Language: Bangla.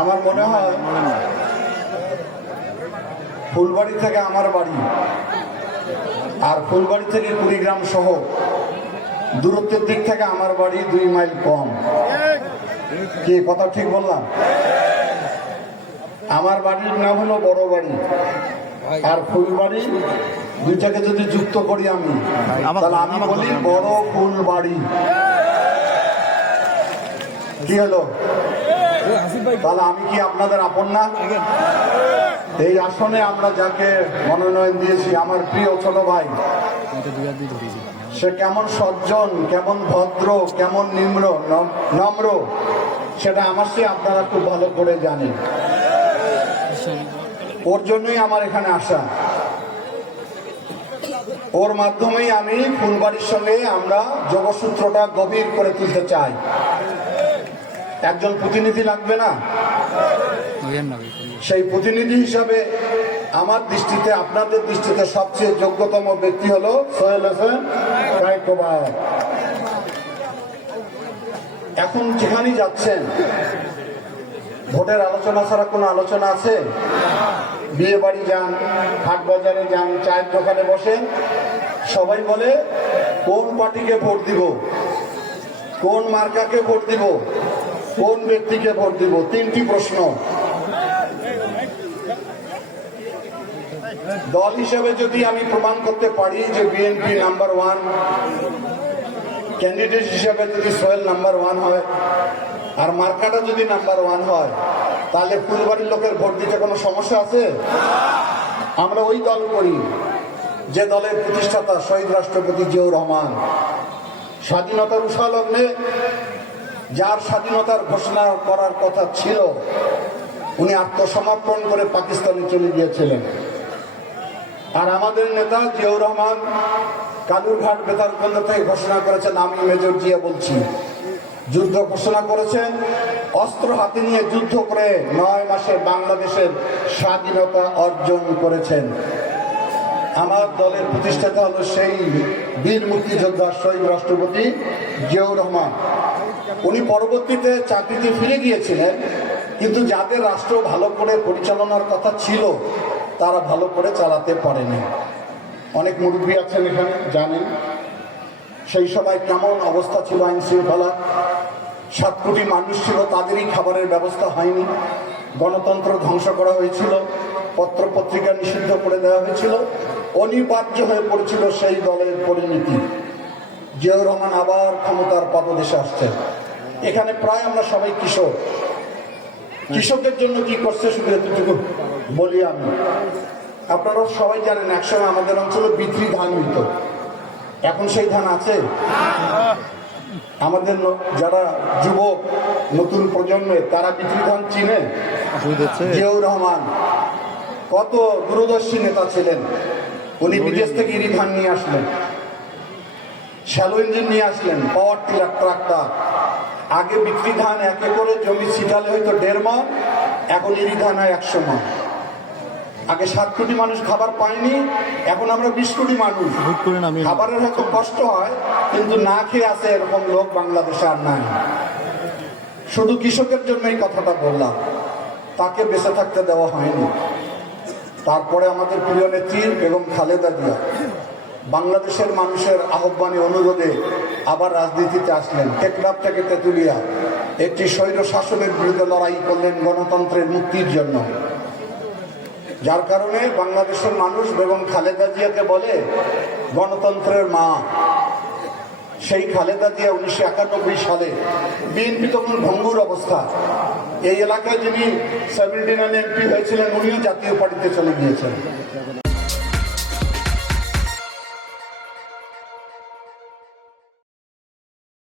আমার মনে হয় ফুলবাড়ি থেকে আমার বাড়ি আর ফুলবাড়ি থেকে কুড়িগ্রাম সহ দূরত্বের দিক থেকে আমার বাড়ি 2 মাইল কম। কি কথা ঠিক বললাম? আমার বাড়ির নাম হলো বড় বাড়ি, আর ফুলবাড়ি দুইটাকে যদি যুক্ত করি আমি, তাহলে আমি বলি বড় ফুলবাড়ি। কি হলো? তাহলে আমি কি আপনাদের আপন না? এই আসনে আমরা যাকে মনোনয়ন দিয়েছি, আমার প্রিয় ছোট ভাই, সে কেমন সজ্জন, কেমন ভদ্র, কেমন নম্র, সেটা আমার চেয়ে আপনারা খুব ভালো করে জানেন। ওর জন্যই আমার এখানে আসা। ওর মাধ্যমেই আমি ফুলবাড়ির সঙ্গে আমরা যোগসূত্রটা গভীর করে তুলতে চাই। একজন প্রতিনিধি লাগবে না? সেই প্রতিনিধি হিসাবে আমার দৃষ্টিতে, আপনাদের দৃষ্টিতে সবচেয়ে যোগ্যতম ব্যক্তি হলো সোহেল হোসেন কায়কোবাদ। এখন যেখানেই যাচ্ছেন, ভোটের আলোচনা ছাড়া কোনো আলোচনা আছে? বিয়ে বাড়ি যান, হাট বাজারে যান, চায়ের দোকানে বসেন, সবাই বলে কোন পার্টিকে ভোট দিব, কোন মার্কাকে ভোট দিব, কোন ব্যক্তিকে ভোট দিব। 3টি প্রশ্ন। দল হিসেবে যদি আমি প্রমাণ করতে পারি যে বিএনপি নাম্বার 1, ক্যান্ডিডেট হিসেবে যদি সোহেল নাম্বার 1 হয়, আর মার্কাটা যদি নাম্বার 1 হয়, তাহলে ফুলবাড়ির লোকের ভোট দিতে কোনো সমস্যা আছে? আমরা ওই দল করি যে দলের প্রতিষ্ঠাতা শহীদ রাষ্ট্রপতি জিয়াউর রহমান স্বাধীনতার উষালগ্নে, যার স্বাধীনতার ঘোষণা করার কথা ছিল, উনি আত্মসমর্পণ করে পাকিস্তানে চলে গিয়েছিলেন। আর আমাদের নেতা জিয়াউর রহমান কালুরঘাট বেতারকেন্দ্র থেকে ঘোষণা করেছেন, আমি মেজর জিয়া বলছি, যুদ্ধ ঘোষণা করেছেন, অস্ত্র হাতে নিয়ে যুদ্ধ করে 9 মাসে বাংলাদেশের স্বাধীনতা অর্জন করেছেন। আমার দলের প্রতিষ্ঠাতা হলো সেই বীর মুক্তিযোদ্ধা শহীদ রাষ্ট্রপতি জিয়াউর রহমান। উনি পরবর্তীতে চাকরিতে ফিরে গিয়েছিলেন, কিন্তু যাদের রাষ্ট্র ভালো করে পরিচালনার কথা ছিল, তারা ভালো করে চালাতে পারেনি। অনেক মুরব্বী আছেন এখানে, জানেন সেই সময় কেমন অবস্থা ছিল আইন শৃঙ্খলা। 7 কোটি মানুষ ছিল, তাদেরই খাবারের ব্যবস্থা হয়নি, গণতন্ত্র ধ্বংস করা হয়েছিল, পত্র পত্রিকা নিষিদ্ধ করে দেওয়া হয়েছিল, অনিবার্য হয়ে পড়েছিল সেই দলের পরিণতি। জিয়াউর রহমান আবার ক্ষমতার পদদেশে আসছেন। এখানে প্রায় আমরা সবাই কিশোর। কৃষকের জন্য কি করছে শুধু এতটুকু বলি আমি। আপনারা সবাই জানেন, একসময় আমাদের অঞ্চলে বিক্রি ধান হইত, এখন সেই ধান আছে? আমাদের যারা যুবক, নতুন প্রজন্মের, তারা বিক্রি ধান চিনে? জিয়াউর রহমান কত দূরদর্শী নেতা ছিলেন। উনি বিদেশ থেকে ইরি ধান নিয়ে আসলেন, শ্যালো ইঞ্জিন নিয়ে আসলেন, পাওয়ার টিলার, ট্রাক্টর। আগে বিক্রি ধান একে করে জমি ছিটালে হয়তো 1.5 মণ, এখন ইরি ধান হয় 100 মণ। আগে 7 কোটি মানুষ খাবার পায়নি, এখন আমরা 20 কোটি মানুষ। খাবারের হয়তো কষ্ট হয়, কিন্তু না খেয়ে আছে এরকম লোক বাংলাদেশে আর নাই। শুধু কৃষকের জন্য এই কথাটা বললাম, তাকে বেঁচে থাকতে দেওয়া হয়নি। তারপরে আমাদের প্রিয় নেত্রী বেগম খালেদা জিয়া বাংলাদেশের মানুষের আহ্বানে, অনুরোধে আবার রাজনীতিতে আসলেন। টেকনাফ থেকে তেঁতুলিয়া একটি স্বৈর শাসনের বিরুদ্ধে লড়াই করলেন গণতন্ত্রের মুক্তির জন্য, যার কারণে বাংলাদেশের মানুষ বেগম খালেদা জিয়াকে বলে গণতন্ত্রের মা। সেই খালেদা জিয়া 1991 সালে, বিএনপি তখন ভঙ্গুর অবস্থা, এই এলাকায় যিনি 79 এমপি হয়েছিলেন, উনিও জাতীয় পার্টিতে চলে গিয়েছেন।